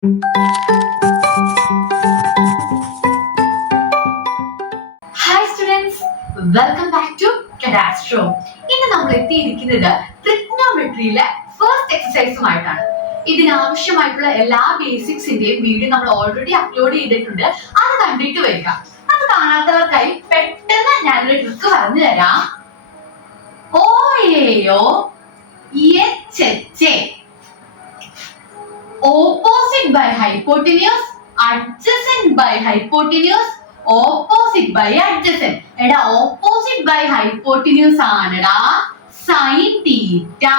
Hi students, welcome back to കഡാസ്ട്രോ. ഇന്ന് നമ്മൾ എത്തിയിരിക്കുന്നത് ട്രിഗ്നോമെട്രിയിലെ ഫസ്റ്റ് എക്സസൈസുമായിട്ടാണ്. ഇതിനാവശ്യമായിട്ടുള്ള എല്ലാ ബേസിക്സിന്റെയും വീഡിയോ നമ്മൾ ഓൾറെഡി അപ്ലോഡ് ചെയ്തിട്ടുണ്ട്. അത് കണ്ടിട്ട് വരിക. അത് കാണാത്തവർക്കായി പെട്ടെന്ന് ഞാനൊരു ട്രിക്ക് പറഞ്ഞു തരാം. OAO EHHA opposite by hypotenuse, adjacent by hypotenuse, opposite by adjacent. എടാ opposite by hypotenuse ആണെടാ sin theta.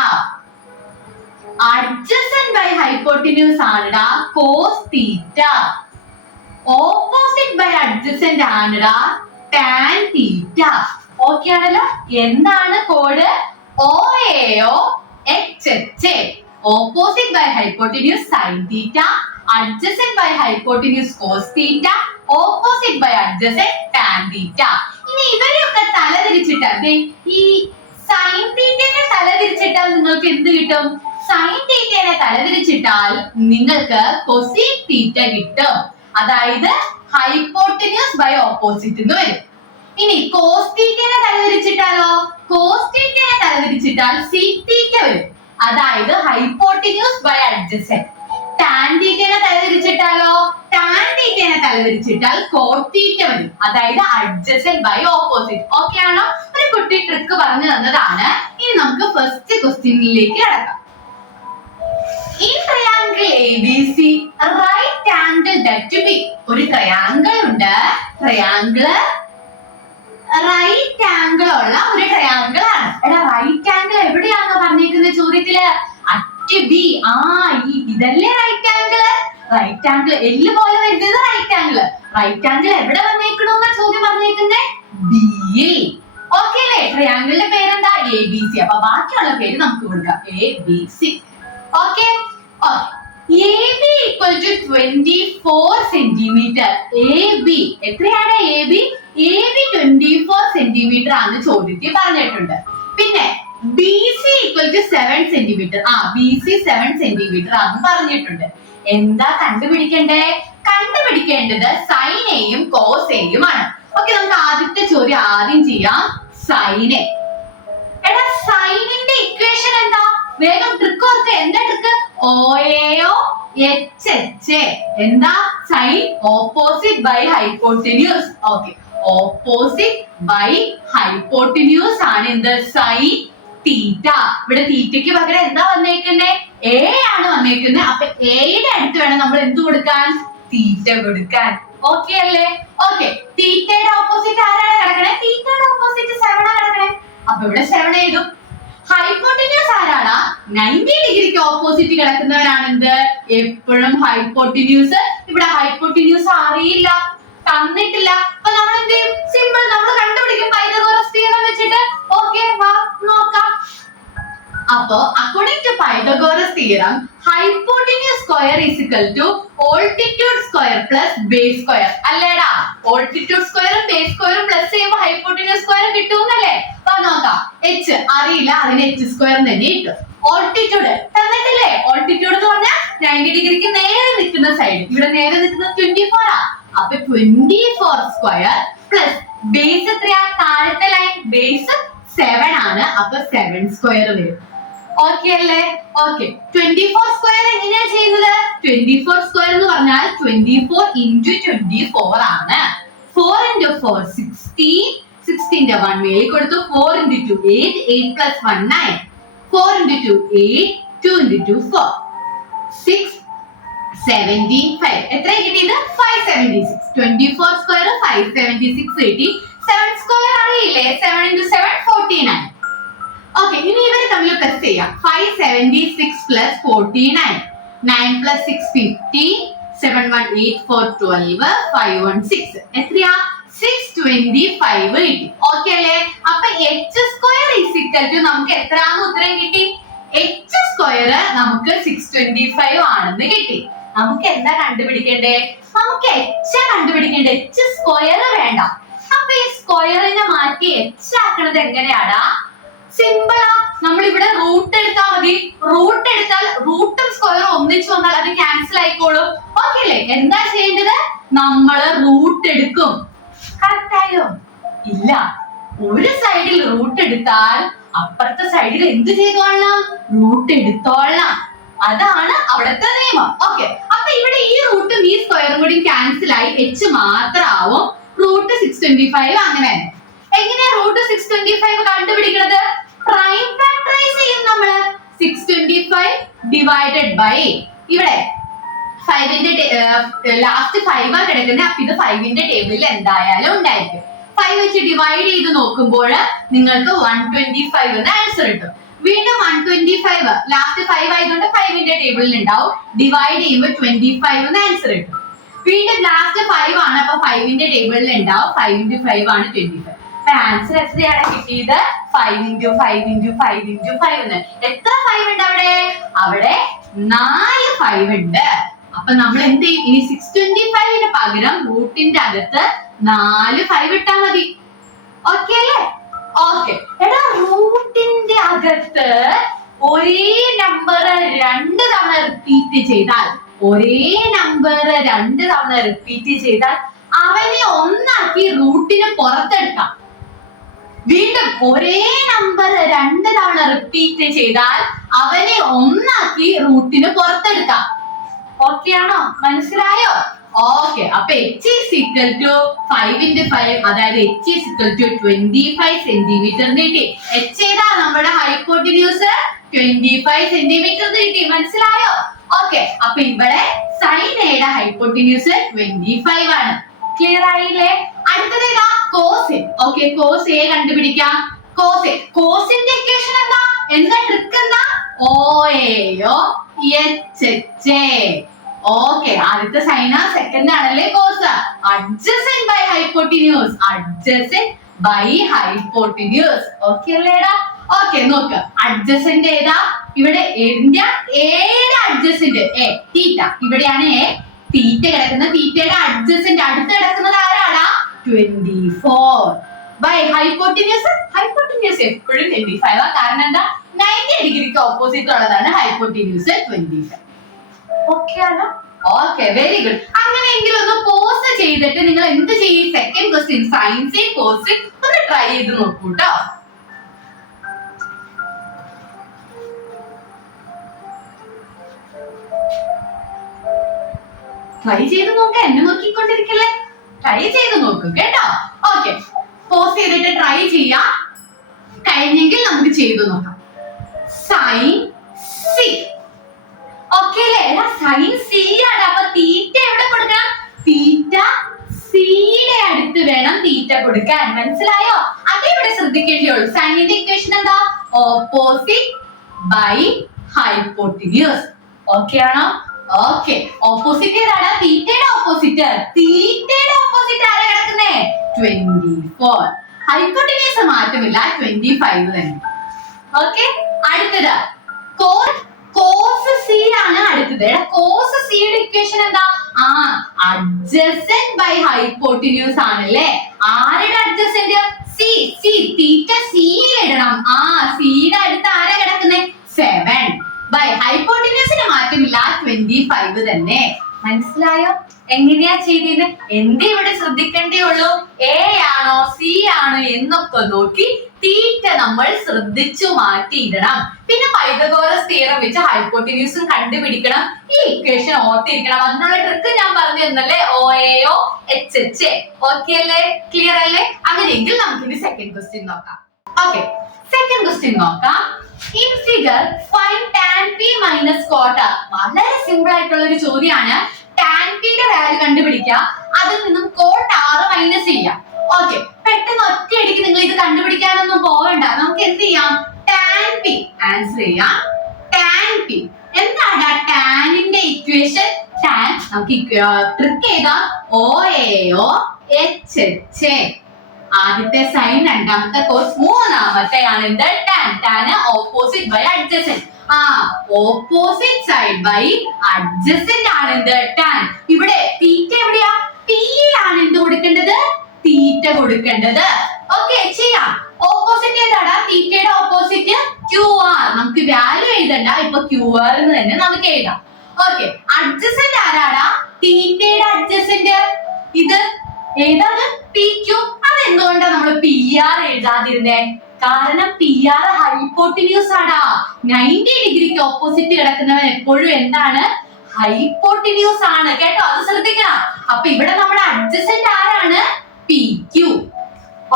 Adjacent by hypotenuse ആണെടാ cos theta. Opposite by adjacent ആണെടാ tan theta. Okay ആണല്ലോ? എന്താണ് code? OAO HHA. Opposite by hypotenuse sin theta, adjacent by hypotenuse cos theta, opposite by adjacent tan theta. ഇനി ഇവരെയൊക്കെ തലതിരിച്ചിട്ടാൽ ഈ sin theta തലതിരിച്ചിട്ടാൽ നിങ്ങൾക്ക് എന്ത് കിട്ടും? sin theta തലതിരിച്ചിട്ടാൽ നിങ്ങൾക്ക് cosec theta കിട്ടും. അതായത് hypotenuse by opposite എന്ന് വരും. ഇനി cos theta തലതിരിച്ചിട്ടാലോ? cos theta തലതിരിച്ചിട്ടാൽ sec theta വരും. അതായത് ഹൈപ്പോട്ടിന്യൂസ് ബൈ അഡ്ജസന്റ്. ടാൻ തീറ്റനെ തലതിരിച്ചിട്ടാലോ? ടാൻ തീറ്റനെ തലതിരിച്ചിട്ടാൽ കോട്ട് തീറ്റ വരും. അതായത് അഡ്ജസന്റ് ബൈ ഓപ്പോസിറ്റ്. ഓക്കെ ആണോ? ഒരു കുട്ടി ട്രിക്ക് പറഞ്ഞു തന്നതാണ്. ഇനി നമുക്ക് ഫസ്റ്റ് ക്വസ്റ്റ്യനിലേക്ക് കടക്കാം. ഈ triangle ABC right angle that B. ഒരു ട്രയാങ്കിൾ ഉണ്ട്. ട്രയാങ്കിൾ റൈറ്റ് ആംഗിൾ ഉള്ള ഒരു ട്രയാങ്കിൾ ആണ്. എടാ റൈറ്റ് ആംഗിൾ എവിടെയാണോ പറഞ്ഞേക്കുന്നത് ചോദ്യത്തില്? At B. ഇതല്ലേ റൈറ്റ് ആംഗിൾ? റൈറ്റ് ആംഗിൾ എല്ല് പോലെ വരുന്നത് റൈറ്റ് ആംഗിൾ. റൈറ്റ് ആംഗിൾ എവിടെ വന്നേക്കണോന്ന ചോദ്യം പറഞ്ഞേക്കുന്നത്? ബിയിൽ. ഓക്കെ അല്ലേ? ട്രയാങ്കിളിന്റെ പേരെന്താ? ABC. അപ്പൊ ബാക്കിയുള്ള പേര് നമുക്ക് കൊടുക്കാം ABC. Okay. AB equal to 24 centimeter. AB എത്രയാണ്? AB 24 centimeter ആണ് ചോദ്യത്തിൽ പറഞ്ഞിട്ടുണ്ട്. പിന്നെ BC equal to 7 centimeter. BC 7 centimeter ആണെന്ന് പറഞ്ഞിട്ടുണ്ട്. എന്താ കണ്ടുപിടിക്കണ്ടേ? കണ്ടുപിടിക്കേണ്ടത് സൈനെയും കോസെയും ആണ്. ഓക്കെ, നമുക്ക് ആദ്യത്തെ ചോദ്യം ആദ്യം ചെയ്യാം. സൈനെ. എടാ സൈനിന്റെ ഇക്വേഷൻ എന്താ? വേഗം ട്രിക്ക് ഓർത്ത്. എന്താ ട്രിക്ക്? OAO HHA. എന്താ? Sine opposite by hypotenuse. Okay, opposite by hypotenuse ആണ് എന്ത്? Sine theta. ഇവിടെ തീറ്റയ്ക്ക് പകരം എന്താ വന്നേക്കുന്നേ? A ആണ് വന്നേക്കുന്നത്. അപ്പൊ എയുടെ അടുത്ത് വേണം നമ്മൾ എന്ത് കൊടുക്കാൻ? തീറ്റ കൊടുക്കാൻ. ഓക്കെ അല്ലേ? ഓക്കെ, തീറ്റയുടെ ഓപ്പോസിറ്റ് ആരാണ് കിടക്കണേ? തീറ്റയുടെ ഓപ്പോസിറ്റ് 7 ആണ് കിടക്കണേ. അപ്പൊ ഇവിടെ 7 എഴുതും. ഹൈപ്പോട്ടിന്യൂസ് ആരാണ്? 90 ഡിഗ്രിക്ക് ഓപ്പോസിറ്റ് കിടക്കുന്നവരാണ് എന്ത്? എപ്പോഴും ഹൈപ്പോട്ടിന്യൂസ്. ഇവിടെ ഹൈപ്പോട്ടിന്യൂസ് അറിയില്ല, തന്നിട്ടില്ല. അപ്പൊ നമ്മൾ എന്ത് ചെയ്യും? സിമ്പിൾ, നമ്മൾ കണ്ടുപിടിക്കും പൈതഗോറസ് തിയറം വെച്ചിട്ട്. ഓക്കെ, വാ നോക്കാം. അപ്പോ according to Pythagoras theorem hypotenuse square is equal to altitude square plus base square. അല്ലേടാ? ഓൾട്ടിറ്റ്യൂഡ് സ്ക്വയറും ബേസ് സ്ക്വയറും പ്ലസ് ചെയ്യുമ്പോൾ ഹൈപ്പോട്ടിന്യൂസ് സ്ക്വയർ കിട്ടുമെന്നല്ലേ? അപ്പൊ നോക്കാം. H അറിയില്ല, അതിന് H സ്ക്വയർ തന്നെ കിട്ടും. ഓൾട്ടിറ്റ്യൂഡ് തന്നിട്ടില്ലേ? ഓൾട്ടിറ്റ്യൂഡ് എന്ന് പറഞ്ഞാൽ 90 ഡിഗ്രിക്ക് നേരെ നിൽക്കുന്ന സൈഡ്. ഇവിടെ നേരെ നിൽക്കുന്നത് 24 ആ. അപ്പൊ 24 സ്ക്വയർ പ്ലസ് ബേസ് എത്രയാ? താഴത്തെ ലൈൻ ബേസ് 7 ആണ്. അപ്പൊ 7 സ്ക്വയർ വരും. ഓക്കെ അല്ലേ? ഓക്കെ, 24 സ്ക്വയർ എങ്ങനെയാ ചെയ്യുന്നത്? 24 സ്ക്വയർ എന്ന് പറഞ്ഞാൽ 24 into 24 ആണ്. 4 into 4 16. 16ന്റെ 1 മേലിൽ കൊടുത്തു. 4 into 2 8. 8 plus 1 9. 4 into 2 8. 2 into 2 4. 6 17 5. എത്ര കിട്ടിയത്? 576. 24 സ്ക്വയർ 576 കിട്ടി. 7 സ്ക്വയർ അറിയില്ലേ? 7 into 7 49. ഓക്കെ, ഇനി ഇവരെ തമ്മിൽ പ്ലസ് ചെയ്യാം. 576 plus 49. 9 plus 6 15. 7 1 8 4 12. 5 1 6. എത്രയാ? 625 കിട്ടി. ഓക്കെ അല്ലേ? അപ്പൊ H square is equal to നമുക്ക് എത്രയാണെന്ന് ഉത്തരം കിട്ടി? H സ്ക്വയർ നമുക്ക് 625 ആണെന്ന് കിട്ടി. നമുക്ക് എന്താ കണ്ടുപിടിക്കണ്ടേ? നമുക്ക് H കണ്ടുപിടിക്കണ്ടേ. H സ്ക്വയർ വേണ്ട. അപ്പൊ ഈ സ്ക്വയറിനെ മാറ്റി H ആക്കണത് എങ്ങനെയാടാ? സിമ്പിളാ. നമ്മൾ ഇവിടെ റൂട്ട് എടുത്താൽ മതി. റൂട്ട് എടുത്താൽ റൂട്ടും സ്ക്വയറും ഒന്നിച്ചു വന്നാൽ അത് ക്യാൻസൽ ആയിക്കോളും. ഓക്കെ അല്ലേ? എന്താ ചെയ്യേണ്ടത്? നമ്മള് റൂട്ട് എടുക്കും. കറക്റ്റ് ആയോ? ഇല്ല. ഒരു സൈഡിൽ റൂട്ട് എടുത്താൽ അപ്പുറത്തെ സൈഡിൽ എന്ത് ചെയ്തോളണം? റൂട്ട് എടുത്തോളണം. അതാണ് അവിടുത്തെ നിയമം. ഓക്കെ, അപ്പൊ ഇവിടെ ഈ റൂട്ടും ഈ സ്ക്വയറും കൂടി ക്യാൻസൽ ആയി h മാത്രമാവും. റൂട്ട് 625 അങ്ങനെ. എങ്ങനെയാ റൂട്ട് 625 കണ്ടുപിടിക്കുന്നത്? പ്രൈം ഫാക്ടറൈസ് ചെയ്യും നമ്മള്. 625 ഡിവൈഡഡ് ബൈ ഇവിടെ 5ന്റെ ലാസ്റ്റ് 5 ആ കിടക്കുന്നത്. അപ്പൊ ഇത് 5ന്റെ ടേബിളിൽ എന്തായാലും ഉണ്ടായിരിക്കും. 5 വെച്ച് ഡിവൈഡ് ചെയ്ത് നോക്കുമ്പോൾ നിങ്ങൾക്ക് 125 എന്ന് ആൻസർ കിട്ടും. വീണ്ടും 125 ലാസ്റ്റ് 5 ആയതുകൊണ്ട് 5ന്റെ ടേബിളിൽ ഉണ്ടാവും. ഡിവൈഡ് ചെയ്യുമ്പോൾ 25 എന്ന് ആൻസർ കിട്ടും. വീണ്ടും ലാസ്റ്റ് 5 ആണ്, അപ്പൊ 5ന്റെ ടേബിളിൽ ഉണ്ടാവും. 5 into 5 ആണ് 25. അപ്പൊ ആൻസർ എത്രയാണ് കിട്ടിയത്? 5 into 5 into 5 into 5 എന്ന്. എത്ര 5 ഉണ്ട് അവിടെ? അവിടെ 4 5 ഉണ്ട്. അപ്പൊ നമ്മൾ എന്ത് ചെയ്യും? ഇനി 625ന് പകരം റൂട്ടിന്റെ അകത്ത് 4 5 ഇട്ടാ മതി. ഓക്കെ അല്ലേ? ഓക്കെ. എടാ, റൂട്ടിന്റെ അകത്ത് ഒരേ നമ്പർ 2 തവണ റിപ്പീറ്റ് ചെയ്താൽ, ഒരേ നമ്പർ 2 തവണ റിപ്പീറ്റ് ചെയ്താൽ അവനെ ഒന്നാക്കി റൂട്ടിന് പുറത്തെടുക്കാം. വീണ്ടും ഒരേ നമ്പർ 2 തവണ റിപ്പീറ്റ് ചെയ്താൽ അവനെ ഒന്നാക്കി റൂട്ടിന് പുറത്തെടുക്കാം. ഓക്കെ ആണോ? മനസ്സിലായോ? ഓക്കെ. അപ്പൊ h is equal to 5 into 5, അതായത് h is equal to 25 centimetre നീട്ടി. h ഏതാ? നമ്മുടെ ഹൈപ്പോട്ടിന്യൂസ് 25 സെന്റിമീറ്റർ നീട്ടി. മനസ്സിലായോ? ഓക്കെ. അപ്പൊ ഇവിടെ സൈൻ എയുടെ ഹൈപ്പോട്ടിന്യൂസ് 25 ആണ്. ക്ലിയർ ആയില്ലേ? അടുത്തത് ഏതാ? കോസിൻ. ഓക്കെ, കോസ് എ കണ്ടുപിടിക്കാം. കോസിൻ. കോസിന്റെ ഇക്വേഷൻ എന്താ? എന്താ ട്രിക്ക്? എന്താ? OAO HHA. ഓക്കെ, ആദ്യത്തെ സൈന, സെക്കൻഡ് ആണല്ലേ cos. Adjacent by hypotenuse. Adjacent by hypotenuse. Okay അല്ലേടാ? ഓക്കെ, നോക്ക്. അഡ്ജസന്റ് ഏതാ? ഇവിടെ ഏയുടെ അഡ്ജസന്റ് എ, തീറ്റ. ഇവിടെയാണ് എ, തീറ്റ കിടക്കുന്നത്. തീറ്റയുടെ അഡ്ജസന്റ് അടുത്ത് കിടക്കുന്നത് ആരാടാ? 24 ബൈ ഹൈപ്പോട്ടിന്യൂസ്. ഹൈപ്പോട്ടിന്യൂസ് എപ്പോഴും 25 ആ. കാരണം എന്താ? 90 ഡിഗ്രിക്ക് ഓപ്പോസിറ്റ് ഉള്ളതാണ് ഹൈപ്പോട്ടിന്യൂസ് 25. ഓക്കെ ആണോ? Okay, very good. അങ്ങനെയെങ്കിൽ ഒന്ന് പോസ് ചെയ്തിട്ട് നിങ്ങൾ എന്ത് ചെയ്യും? സെക്കൻഡ് ക്വസ്റ്റ്യൻ സൈൻസ് കോസ് ഒന്ന് ട്രൈ ചെയ്ത് നോക്കൂ കേട്ടോ. ട്രൈ ചെയ്ത് നോക്ക, എന്നെ നോക്കിക്കൊണ്ടിരിക്കല്ലേ. ട്രൈ ചെയ്ത് നോക്കൂ കേട്ടോ. ഓക്കെ, പോസ് ചെയ്തിട്ട് ട്രൈ ചെയ്യാം. കഴിഞ്ഞെങ്കിൽ നമുക്ക് ചെയ്തു നോക്കാം. Sine C. ഓക്കെ അല്ലേ? സൈൻ സി ആണ്. അപ്പൊ തീറ്റ എവിടെ കൊടുക്കണം? തീറ്റ സിയുടെ അടുത്ത് വേണം തീറ്റ കൊടുക്കാൻ. മനസ്സിലായോ? അതേവിടെ ശ്രദ്ധിക്കേണ്ടിയുള്ളൂ. സൈനിന്റെ ഇക്വേഷൻ എന്താ? Opposite by hypotenuse. ഓക്കെ ആണോ? ഓക്കെ. ഓപ്പോസിറ്റ് ഏതാണ്? തീറ്റയുടെ ഓപ്പോസിറ്റ്. തീറ്റയുടെ ഓപ്പോസിറ്റ് ആരാ കിടക്കുന്നേ? 24. ഹൈപ്പോട്ടിന്യൂസ് മാറ്റമില്ല, 25 തന്നെ. ഓക്കെ, അടുത്തത് കോസ് സി ആണ് അടുത്തത്. കോസ് സിയുടെ ഇക്വേഷൻ എന്താ? അഡ്ജസന്റ് ബൈ ഹൈപ്പോട്ടിന്യൂസ് ആണല്ലേ. ആരുടെ അഡ്ജസന്റ്? സി. സി, തീറ്റ സിയിൽ ഇടണം. സിയുടെ അടുത്ത് ആരാ കിടക്കുന്നത്? 7 ബൈ ഹൈപ്പോട്ടിന്യൂസിന് മാറ്റമില്ല, 25 തന്നെ. മനസ്സിലായോ? എങ്ങനെയാ ചെയ്തത്? എന്ത് ഇവിടെ ശ്രദ്ധിക്കേണ്ടേ? എ ആണോ സി ആണോ എന്നൊക്കെ നോക്കി തീറ്റ നമ്മൾ ശ്രദ്ധിച്ചു മാറ്റിയിടണം. പിന്നെ പൈതഗോറസ് തിയറം വെച്ച് ഹൈപ്പോട്ടിന്യൂസും കണ്ടുപിടിക്കണം. ഈ ഇക്വേഷൻ ഓർത്തിരിക്കണം. അതിനുള്ള ട്രിക്ക് ഞാൻ പറഞ്ഞു തന്നല്ലേ? OAO HHA. ഓക്കെ അല്ലേ? ക്ലിയർ അല്ലേ? അങ്ങനെയെങ്കിൽ നമുക്ക് ഇനി സെക്കൻഡ് ക്വസ്റ്റ്യൻ നോക്കാം. ഓക്കെ, സെക്കൻഡ് ക്വസ്റ്റ്യൻ നോക്കാം. In figure find tan p minus cot r. വളരെ സിമ്പിൾ ആയിട്ടുള്ള ഒരു ചോദ്യമാണ്. tan p യുടെ വാല്യൂ കണ്ടുപിടിക്കുക, അതിൽ നിന്നും cot r മൈനസ് ചെയ്യാം. ഓക്കെ, പെട്ടെന്ന് ഒറ്റയടിക്ക് നിങ്ങൾ ഇത് കണ്ടുപിടിക്കാനൊന്നും പോകണ്ട. നമുക്ക് എന്ത് ചെയ്യാം? tan p ആൻസർ ചെയ്യാം. tan p എന്താണ്? ടാനിന്റെ ഇക്വേഷൻ tan. നമുക്ക് ട്രിക്ക് ചെയ്താൽ OAO HHA. ആദ്യത്തെ സൈൻ, രണ്ടാമത്തെ കോസ്, മൂന്നാമത്തെ ആണ് എന്ത്? Tan. Tan opposite by adjacent. Opposite side by adjacent ആണ് എന്ത്? ടാൻ. ഇവിടെ തീറ്റ എവിടെയാ? പിയിലാണ് എന്ത് കൊടുക്കേണ്ടത്? തീറ്റ കൊടുക്കേണ്ടത്. ഓക്കെ, ചെയ്യാം. ഓപ്പോസിറ്റ് ഏതാടാ? തീറ്റയുടെ ഓപ്പോസിറ്റ് ക്യു ആർ. നമുക്ക് വാല്യൂ എഴുതണ്ട, ഇപ്പൊ ക്യു ആർ എന്ന് തന്നെ നമുക്ക് എഴുതാം. ഓക്കെ, അഡ്ജസന്റ് ആരാടാ? തീറ്റയുടെ അഡ്ജസന്റ് ഇത് ഏതാണ്? P Q. അതെന്തുകൊണ്ടാണ് നമ്മൾ പി ആർ എഴുതാതിരുന്നേ? കാരണം പി ആർ ഹൈപ്പോട്ടിന്യൂസ് ആടാ. 90 ഡിഗ്രിക്ക് ഓപ്പോസിറ്റ് കിടക്കുന്നവൻ എപ്പോഴും എന്താണ്? ഹൈപ്പോട്ടിന്യൂസ് ആണ് കേട്ടോ, അത് ശ്രദ്ധിക്കണം. അപ്പൊ ഇവിടെ നമ്മുടെ അഡ്ജസന്റ് ആരാണ്? P Q.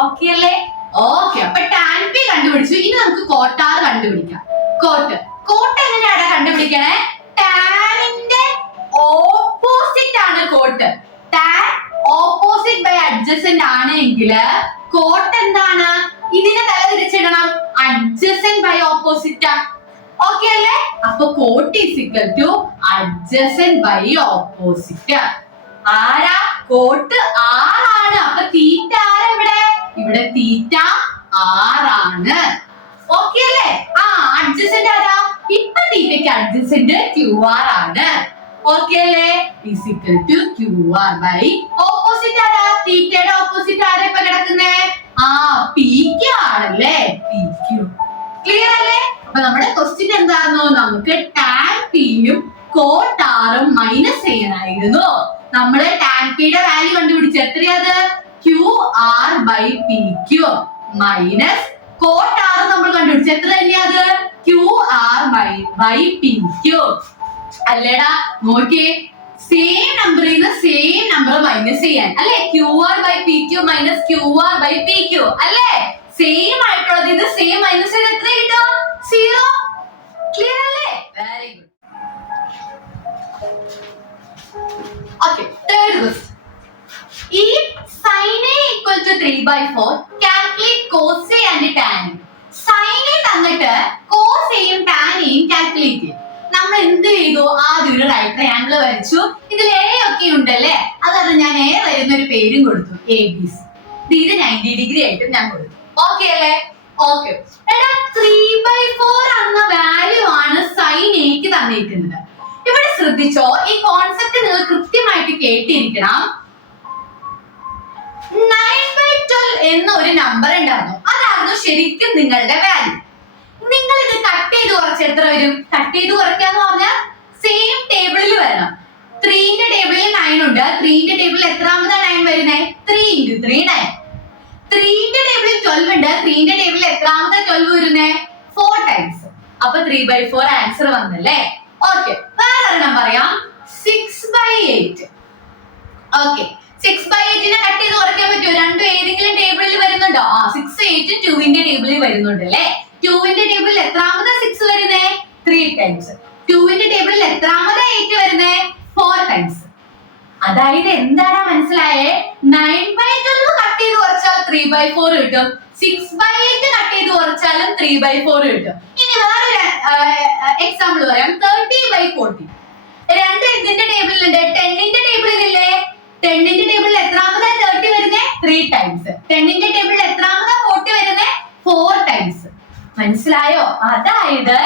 ഓക്കെ അല്ലേ? ഓക്കെ, അപ്പൊ ടാൻ പി കണ്ടുപിടിച്ചു. ഇനി നമുക്ക് കോട്ടാർ കണ്ടുപിടിക്കാം. കോട്ട് എങ്ങനെയാണ് കണ്ടുപിടിക്കണേ? ടാനിന്റെ ഓപ്പോസിറ്റ് ആണ് cot. Tan opposite by adjacent ആണെങ്കിൽ കോട്ട് എന്താണ്? ഇതിനെ തലതിരിച്ചിടണം. Adjacent by opposite. ഓക്കെ അല്ലേ? അപ്പൊ cot is equal to adjacent by opposite. ആരാ? കോട്ട് ആറാണ്. അപ്പൊ തീറ്റ ആരാ ഇവിടെ? ഇവിടെ തീറ്റ ആറാണ്. ഓക്കെ അല്ലേ? അഡ്ജസന്റ് ആരാ? ഇപ്പൊ തീറ്റയ്ക്ക് അഡ്ജസന്റ് ക്യു ആർ ആണ്. ഓക്കെ അല്ലേ? Is equal to Q R by opposite ആരാ? തീറ്റയുടെ ഓപ്പോസിറ്റ് ആരാ ഇപ്പൊ കിടക്കുന്നേ? പി ക്യു ആണല്ലേ? P Q. ക്ലിയർ അല്ലേ? അപ്പൊ നമ്മുടെ ക്വസ്റ്റ്യൻ എന്തായിരുന്നു? നമുക്ക് ടാൻ പിയും കോട്ട് ആറും മൈനസ് ചെയ്യണമായിരുന്നു. നമ്മള് ടാൻ പിയുടെ വാല്യൂ കണ്ടുപിടിച്ചു. എത്രയത്? Q R by P Q minus cot R നമ്മൾ കണ്ടുപിടിച്ചു. എത്ര തന്നെയാ അത്? Q R by P Q. അല്ലേടാ? നോക്കിയേ, സെയിം നമ്പറിൽ നിന്ന് സെയിം നമ്പർ മൈനസ് ചെയ്യാൻ അല്ലെ? Q R by P Q minus Q R by P Q അല്ലേ? സെയിം ആയിട്ടുള്ളത് ഇത് സെയിം മൈനസ് ചെയ്ത് എത്ര കിട്ടും? 0. ക്ലിയർ അല്ലേ? Very good. Okay, third question. If sin A equal to 3/4, calculate cos A and tan A. Sin A തന്നിട്ട് cos A യും tan A യും കാൽക്കുലേറ്റ് ചെയ്യും. നമ്മൾ എന്ത് ചെയ്തു? ആദ്യം ഒരു റൈറ്റ് ട്രയാങ്കിൾ വരച്ചു. ഇതിൽ എ ഒക്കെ ഉണ്ടല്ലേ, അതാണ് ഞാൻ എ വരുന്ന ഒരു പേരും കൊടുത്തു, എ ബി സി. ഇത് 90 ഡിഗ്രി ആയിട്ട് ഞാൻ കൊടുത്തു. ഓക്കെ അല്ലേ? ഓക്കെ. എടാ 3/4 എന്ന വാല്യൂ ആണ് സൈൻ എക്ക് തന്നിരിക്കുന്നത്. ഇവിടെ ശ്രദ്ധിച്ചോ, ഈ കോൺസെപ്റ്റ് നിങ്ങൾ കൃത്യമായിട്ട് കേട്ടിരിക്കണം. 9/12 എന്ന ഒരു നമ്പർ ഉണ്ടായിരുന്നു, അതായിരുന്നു ശരിക്കും നിങ്ങളുടെ വാല്യൂ. നിങ്ങൾ ഇത് കട്ട് ചെയ്ത് കുറച്ച് എത്ര വരും? കട്ട് ചെയ്ത് കുറയ്ക്കാന്ന് പറഞ്ഞാൽ സെയിം ടേബിളിൽ വരണം. 3ന്റെ ടേബിളിൽ 9 ഉണ്ട്. 3ന്റെ ടേബിളിൽ എത്രാമതാ 9 വരുന്നത്? 3 × 3 9. 3ന്റെ ടേബിളിൽ 12 ഉണ്ട്. 3ന്റെ ടേബിളിൽ എത്രാമതാ 12 വരുന്നത്? 4 ടൈംസ്. അപ്പൊ 3/4 ആൻസർ വന്നല്ലേ? ഓക്കെ, വേറൊരെണ്ണം പറയാം. 6/8. ഓക്കെ, 6/8നെ കട്ട് ചെയ്ത് കുറയ്ക്കാൻ പറ്റുമോ? രണ്ടും ഏതെങ്കിലും ടേബിളിൽ വരുന്നുണ്ടോ? 6 8 2ന്റെ ടേബിളിൽ വരുന്നുണ്ട് അല്ലേ? 2ന്റെ ടേബിളിൽ എത്രാമതാ 6 വരുന്നേ? 3 ടൈംസ്. 2ന്റെ ടേബിളിൽ എത്രാമതാ 8 വരുന്നേ? 4 ടൈംസ്. അതായത് എന്താണ് മനസ്സിലായേ? 9/12 കട്ട് ചെയ്ത് കുറച്ചാൽ 3/4 കിട്ടും. 6/8 കട്ട് ചെയ്ത് കുറച്ചാലും 3/4 കിട്ടും. ഇനി വേറൊരു എക്സാമ്പിൾ പറയാം. 30/40. രണ്ട് ഇതിന്റെ ടേബിളിലുണ്ട്. 10ന്റെ ടേബിളിലില്ലേ? 10ന്റെ ടേബിളിൽ എത്രാമതാ 30 വരുന്നേ? 3 ടൈംസ്. 10ന്റെ ടേബിളിൽ എത്രാമതാ 40 വരുന്നേ? 4 ടൈംസ്. മനസ്സിലായോ? അതായത്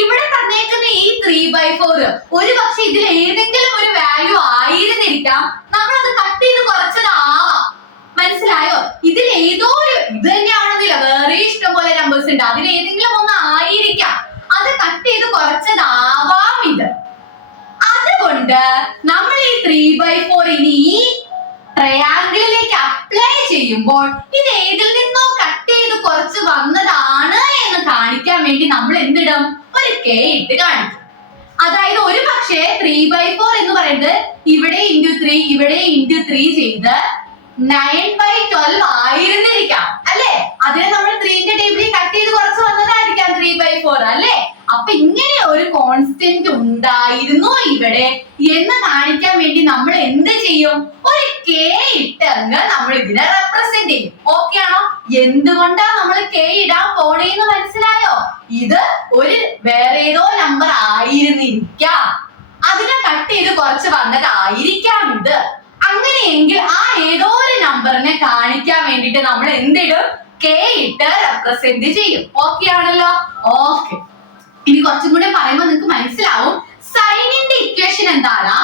ഇവിടെ തന്നേക്കുന്ന ഈ 3/4 ഒരു പക്ഷെ ഇതിൽ ഏതെങ്കിലും ഒരു വാല്യൂ ആയിരുന്നിരിക്കാം. നമ്മളത് കട്ട് ചെയ്ത് കുറച്ചതാവാം. മനസ്സിലായോ? ഇതിൽ ഏതോ ഒരു ഇത് തന്നെയാണെന്നില്ല, വേറെ ഇഷ്ടംപോലെ നമ്പേഴ്സ് ഉണ്ട്. അതിൽ ഏതെങ്കിലും ഒന്ന് ആയിരിക്കാം. അത് കട്ട് ചെയ്ത് കുറച്ചതാവാം ഇത്. അതുകൊണ്ട് നമ്മൾ ഈ 3/4 ഇനി ഈ ട്രയാങ്കിളിലേക്ക് അപ്ലൈ ചെയ്യുമ്പോൾ ഇത് ഏതിൽ നിന്നോ കട്ട് ചെയ്ത് കുറച്ച് വന്നതാണ് എന്ന് കാണിക്കാൻ വേണ്ടി നമ്മൾ എന്തിടും? ഒരു കെ ഇട്ട് കാണിക്കും. അതായത് ഒരു പക്ഷേ 3/4 എന്ന് പറയുന്നത് ഇവിടെ ഇൻറ്റു 3 ഇവിടെ ഇൻറ്റു 3 ചെയ്ത് 9/12 ആയിരുന്നിരിക്കാം അല്ലെ? അതിനെ നമ്മൾ 3ന്റെ ടേബിളിൽ കട്ട് ചെയ്ത് കുറച്ച് വന്നതായിരിക്കാം 3/4 അല്ലെ? അപ്പൊ ഇങ്ങനെ ഒരു കോൺസ്റ്റന്റ് ഉണ്ടായിരുന്നു ഇവിടെ എന്ന് കാണിക്കാൻ വേണ്ടി നമ്മൾ എന്ത് ചെയ്യും? ഒരു കെ ഇട്ടങ്ങ് നമ്മൾ ഇതിനെ റെപ്രസെന്റ് ചെയ്യും. ഓക്കെ ആണോ? എന്തുകൊണ്ടാ നമ്മൾ കെ ഇടാൻ പോണേന്ന് മനസ്സിലായോ? ഇത് ഒരു വേറെ ഏതോ നമ്പർ ആയിരുന്നിരിക്കാം, അതിനെ കട്ട് ചെയ്ത് കുറച്ച് വന്നതായിരിക്കാം ഇത്. അങ്ങനെയെങ്കിൽ ആ ഏതോ ഒരു നമ്പറിനെ കാണിക്കാൻ വേണ്ടിട്ട് നമ്മൾ എന്തിടും? കെ ഇട്ട് റെപ്രസെന്റ് ചെയ്യും. ഓക്കെ ആണല്ലോ? ഓക്കെ, ഇനി കുറച്ചും കൂടെ പറയുമ്പോൾ നിങ്ങൾക്ക് മനസ്സിലാവും. സൈനിന്റെ ഇക്വേഷൻ എന്താണ്?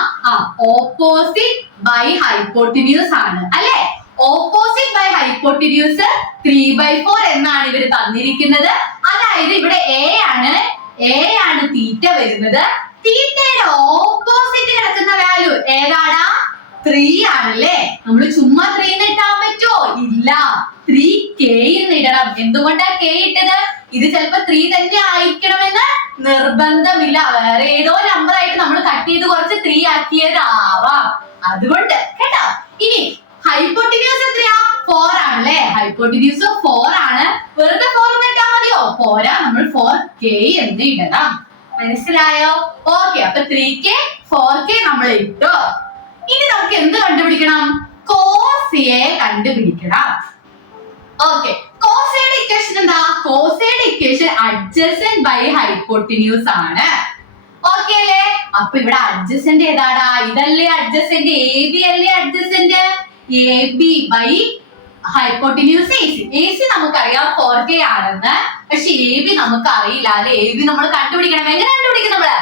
ഓപ്പോസിറ്റ് ബൈ ഹൈപ്പോട്ടിന്യൂസ് ആണ് അല്ലെ? ഓപ്പോസിറ്റ് ബൈ ഹൈപ്പോട്ടിന്യൂസ് 3/4 എന്നാണ് ഇവർ തന്നിരിക്കുന്നത്. അതായത് ഇവിടെ എ ആണ് തീറ്റ വരുന്നത്. തീറ്റയുടെ ഓപ്പോസിറ്റ് കിടക്കുന്ന വാല്യൂ ഏതാടാ? 3 ആണല്ലേ. നമ്മൾ ചുമ്മാ 3 ഇട്ടാൻ പറ്റുമോ? ഇല്ല, 3k ഇടണം. എന്തുകൊണ്ടാ k ഇട്ടത്? ഇത് ചിലപ്പോ 3 തന്നെ ആയിരിക്കണമെന്ന് നിർബന്ധമില്ല. വേറെ ഏതോ നമ്പർ ആയിട്ട് നമ്മൾ കട്ട് ചെയ്ത് കുറച്ച് 3 ആക്കിയതാവാം. അതുകൊണ്ട് കേട്ടോ. ഇനി ഹൈപ്പോട്ടിന്യൂസ് എത്രയാ? 4 ആണല്ലേ. ഹൈപ്പോട്ടിന്യൂസ് 4 ആണ്. വെറുതെ 4 ഇട്ടാ മതിയോ? പോരാ, നമ്മൾ 4k എന്ന് ഇടണം. മനസ്സിലായോ? ഓക്കെ, അപ്പൊ 3k 4k നമ്മൾ ഇട്ടോ. ഇനി നമുക്ക് എന്ത് കണ്ടുപിടിക്കണം? കോസ് എ കണ്ടുപിടിക്കണം. ഓക്കെ, കോസ് എയുടെ ഇക്വേഷൻ എന്താ? കോസ് എയുടെ ഇക്വേഷൻ അഡ്ജസന്റ് ബൈ ഹൈപ്പോട്ടിന്യൂസ് ആണ്. ഓക്കെ അല്ലേ? അപ്പൊ ഇവിടെ അഡ്ജസന്റ് ഏതാടാ? ഇതല്ലേ അഡ്ജസന്റ്? എ ബി അല്ലേ adjacent? A B by hypotenuse A C. A C നമുക്കറിയാം 4k ആണെന്ന്. പക്ഷെ എ ബി നമുക്ക് അറിയില്ല അല്ലെ. എ ബി നമ്മൾ കണ്ടുപിടിക്കണം. എങ്ങനെ കണ്ടുപിടിക്കും? നമ്മള്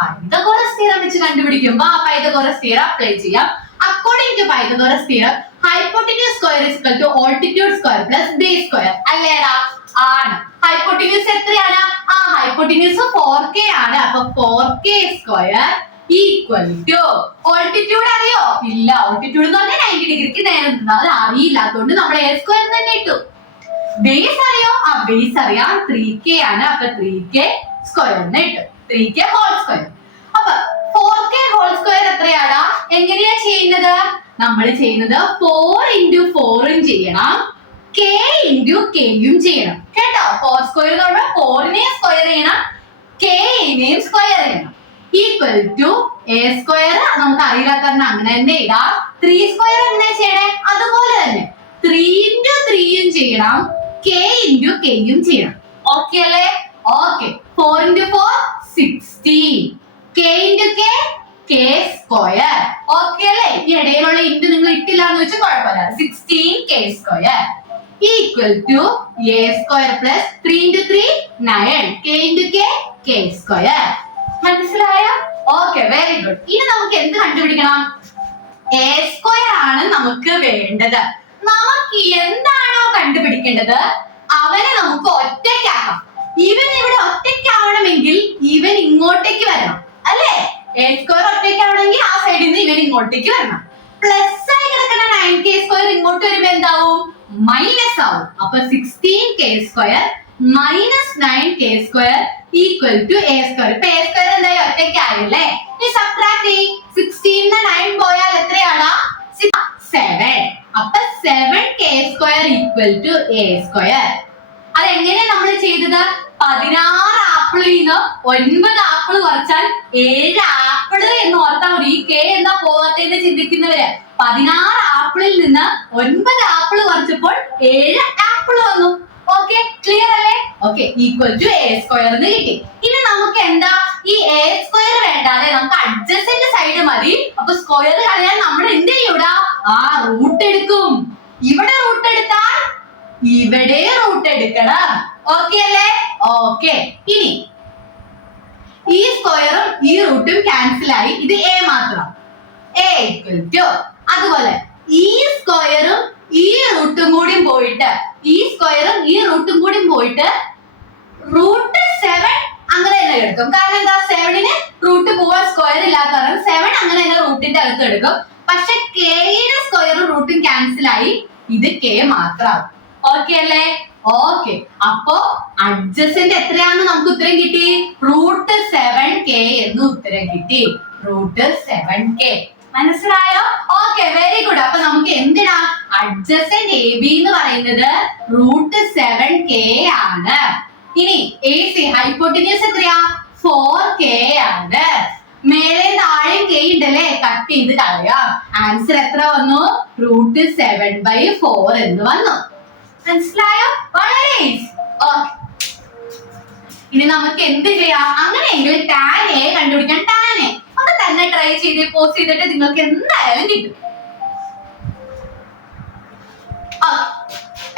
പൈതഗോറസ് തിയറം വെച്ച് കണ്ടുപിടിക്കുമ്പോ ആ പൈതഗോറസ് തിയറം അപ്ലൈ ചെയ്യാം. According to Pythagoras theorem hypotenuse square is equal to altitude square plus base square അല്ലേടാ? ആണ്. ഹൈപ്പോട്ടിന്യൂസ് എത്രയാണ്? ഹൈപ്പോട്ടിന്യൂസ് 4k ആണ്. അപ്പൊ 4k square equal to altitude അറിയോ? ഇല്ല, ആൾട്ടിറ്റ്യൂഡ് എന്ന് പറഞ്ഞാൽ 90 ഡിഗ്രിക്ക് നേരെ അത് അറിയില്ല. അതുകൊണ്ട് നമ്മൾ a സ്ക്വയർ തന്നെ ഇട്ടു. ബേസ് അറിയോ? ബേസ് അറിയാം, 3k ആണ്. അപ്പൊ 3k സ്ക്വയർ എന്ന് ഇട്ടു. 3k whole square. അപ്പൊ 4k ഹോൾ സ്ക്വയർ എത്രയാടാ? എങ്ങനെയാ ചെയ്യുന്നത്? നമ്മൾ ചെയ്യുന്നത് 4 into 4 ചെയ്യണം, k into k ചെയ്യണം. കേട്ടോ? 4 സ്ക്വയർ എന്ന് പറഞ്ഞാൽ 4നെ സ്ക്വയർ ചെയ്യണം, k-നെയും സ്ക്വയർ ചെയ്യണം. ഈക്വൽ ടു a സ്ക്വയർ നമുക്ക് അറിയില്ലാത്ത അങ്ങനെ തന്നെ ഇടാം. 3 സ്ക്വയർ എങ്ങനെ ചെയ്യണേ? അതുപോലെ തന്നെ 3 into 3 ചെയ്യണം, k into k ചെയ്യണം. ഓക്കെ അല്ലേ? Okay. 4 into 4 16, k into k k square. Okay അല്ലേ? ഈ ഇടയിലുള്ള ഇൻറ്റു നിങ്ങൾ ഇട്ടില്ല എന്ന് വെച്ചാൽ കുഴപ്പമില്ല. 16k square equal to a square plus 3 into 3 9, k into k k square. മനസ്സിലായോ? Okay, very good. ഇനി നമുക്ക് എന്ത് കണ്ടുപിടിക്കണം? a സ്ക്വയർ ആണ് നമുക്ക് വേണ്ടത്. നമുക്ക് എന്താണോ കണ്ടുപിടിക്കേണ്ടത് അവനെ നമുക്ക് ഒറ്റയ്ക്കാക്കാം. ഇവൻ ഇവിടെ ഒറ്റയ്ക്കാവണമെങ്കിൽ ഇവൻ ഇങ്ങോട്ടേക്ക് വരണം അല്ലേ? a സ്ക്വയർ ഒറ്റയ്ക്കാവണമെങ്കിൽ ആ സൈഡിൽ നിന്ന് ഇവൻ ഇങ്ങോട്ടേക്ക് വരണം. പ്ലസ് ആയി കിടക്കുന്ന 9k സ്ക്വയർ ഇങ്ങോട്ട് വരുമ്പോ എന്താവും? മൈനസ് ആവും. അപ്പൊ 16k square minus 9k square equal to a square. ഇപ്പൊ a സ്ക്വയർ എന്തായാലും ഒറ്റയ്ക്കായല്ലേ? ഇനി സബ്ട്രാക്ട് ചെയ്യ്. 16 9 പോയാൽ എത്രയാണ്? 7. അപ്പൊ 7k square equal to a square. അതെങ്ങനെ നമ്മൾ ചെയ്തത്? 16 ആപ്പിളിൽ നിന്ന് 9 ആപ്പിൾ കുറച്ചാൽ 7 ആപ്പിൾ എന്ന് ഓർത്താൽ മതി. ഈ k എന്താ പോവാത്തേന്ന് ചിന്തിക്കുന്നവര് 16 ആപ്പിളിൽ നിന്ന് 9 ആപ്പിൾ കുറച്ചപ്പോൾ 7 ആപ്പിൾ വന്നു. ഓക്കെ, ക്ലിയർ അല്ലേ? Okay, equal to a square എന്ന് കിട്ടി. ഇനി നമുക്ക് എന്താ ഈ a സ്ക്വയർ വേണ്ടാതെ നമുക്ക് അഡ്ജസന്റ് സൈഡ് മതി. അപ്പൊ സ്ക്വയർ കളയാൻ നമ്മൾ എന്ത് ചെയ്യൂടാ? റൂട്ട് എടുക്കും. ഇവിടെ റൂട്ട് എടുത്താൽ ഇവിടെ റൂട്ട് എടുക്കണം. ഓക്കെ അല്ലേ? ഓക്കെ. ഇനി ഈ സ്ക്വയറും ഈ റൂട്ടും ക്യാൻസൽ ആയി. ഇത് a മാത്രം. a ഈക്വൽ ടു അതുപോലെ ഈ സ്ക്വയറും ഈ റൂട്ടും കൂടി പോയിട്ട് ഈ സ്ക്വയറും ഈ റൂട്ടും കൂടി പോയിട്ട് റൂട്ട് 7 അങ്ങനെ തന്നെ എടുക്കും. കാരണം എന്താ? 7ന് റൂട്ട് പോവാൻ സ്ക്വയർ ഇല്ലാത്ത കാരണം 7 അങ്ങനെ തന്നെ റൂട്ടിന്റെ അകത്ത് എടുക്കും. പക്ഷെ കെയുടെ സ്ക്വയറും റൂട്ടും ക്യാൻസൽ ആയി. ഇത് k മാത്രം. ഓക്കെ അല്ലേ? ഓക്കെ. അപ്പോ അഡ്ജസന്റ് എത്രയാണെന്ന് നമുക്ക് ഉത്തരം കിട്ടി? റൂട്ട് 7k എന്ന് ഉത്തരം കിട്ടി. Root 7k. മനസ്സിലായോ? Okay, very good. അപ്പൊ നമുക്ക് എന്തിനാ? അഡ്ജസന്റ് എ ബി എന്ന് പറയുന്നത് റൂട്ട് 7k ആണ്. ഇനി എ സി ഹൈപ്പോട്ടിന്യൂസ് എത്രയാ? 4k ആണ്. മേലെ താഴെയും k ഉണ്ടല്ലേ? കട്ട് ചെയ്ത് കളയാം. ആൻസർ എത്ര വന്നു? റൂട്ട് 7/4 എന്ന് വന്നു. മനസ്സിലായോ? വളരെ ഈസി. ഓക്കെ, ഇനി നമുക്ക് എന്ത് ചെയ്യാം? അങ്ങനെയെങ്കിൽ tan a കണ്ടുപിടിക്കാൻ tan a ഒന്ന് തന്നെ ട്രൈ ചെയ്ത് പോസ്റ്റ് ചെയ്തിട്ട് നിങ്ങൾക്ക് എന്തായാലും കിട്ടും.